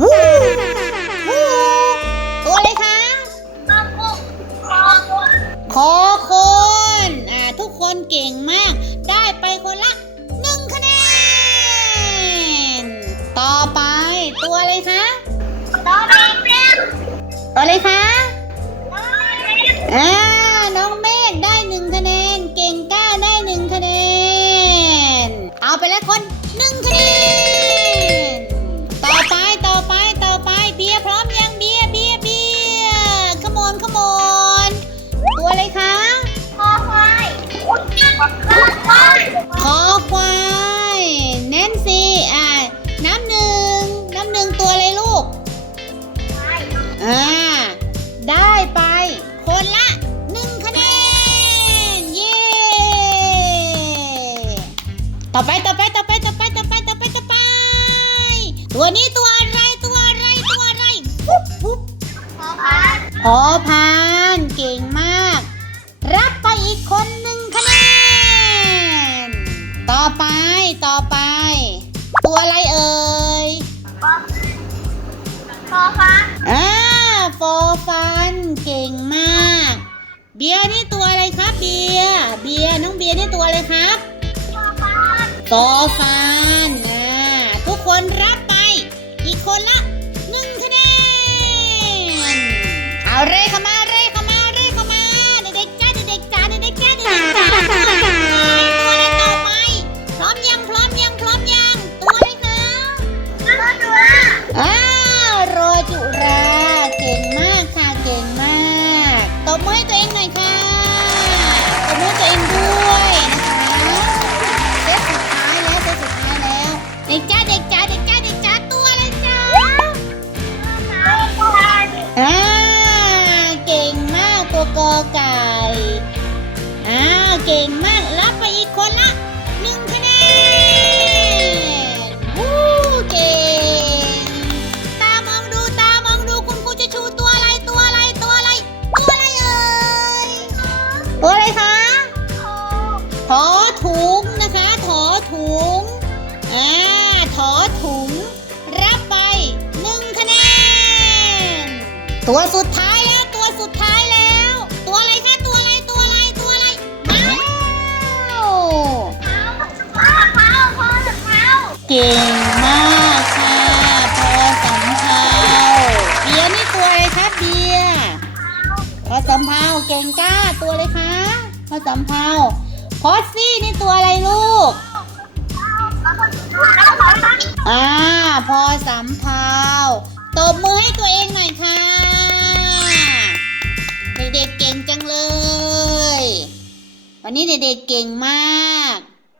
วู้วู้ตัวอะไรคะขอคนอ่าทุกคนเก่งมาก ได้ไปคนละหนึ่งคะแนน ต่อไปตัวอะไรคะตัวอะไรคะอ่า อ่า ได้ไป คนละหนึ่งคะแนน เย้ ต่อไปต่อไปต่อไปต่อไปต่อไปต่อไปต่อไป ตัวนี้ตัวอะไรตัวอะไรตัวอะไรปุ๊บปุ๊บพอพานเก่งมากรั เบียร์นี่ตัวอะไรครับ เบียร์เบียร์น้องเบียร์นี่ตัวอะไรครับโฟฟันอ่าทุกคนรับ กอไก่อ่าเก่งมาก รับไปอีกคนละหนึ่งคะแนนวู้เก่ง ตามองดูตามองดูคุณครูจะชูตัวอะไรตัวอะไรตัวอะไร ตัวอะไรเอ่ยตัวอะไรคะถอถุงนะคะถอถุงอ่าถอถุง รับไปหนึ่งคะแนน ตัวสุดท้าย เก่งมากค่ะพอสำเภาเบียร์นี่ตัวอะไรคะเบียร์พอสำเภาเก่งกล้าตัวอะไรคะพอสำเภาพอสซี่นี่ตัวอะไรลูกอ่าพอสำเภาตบมือให้ตัวเองหน่อยค่ะ เด็กๆเก่งจังเลย วันนี้เด็กๆเก่งมาก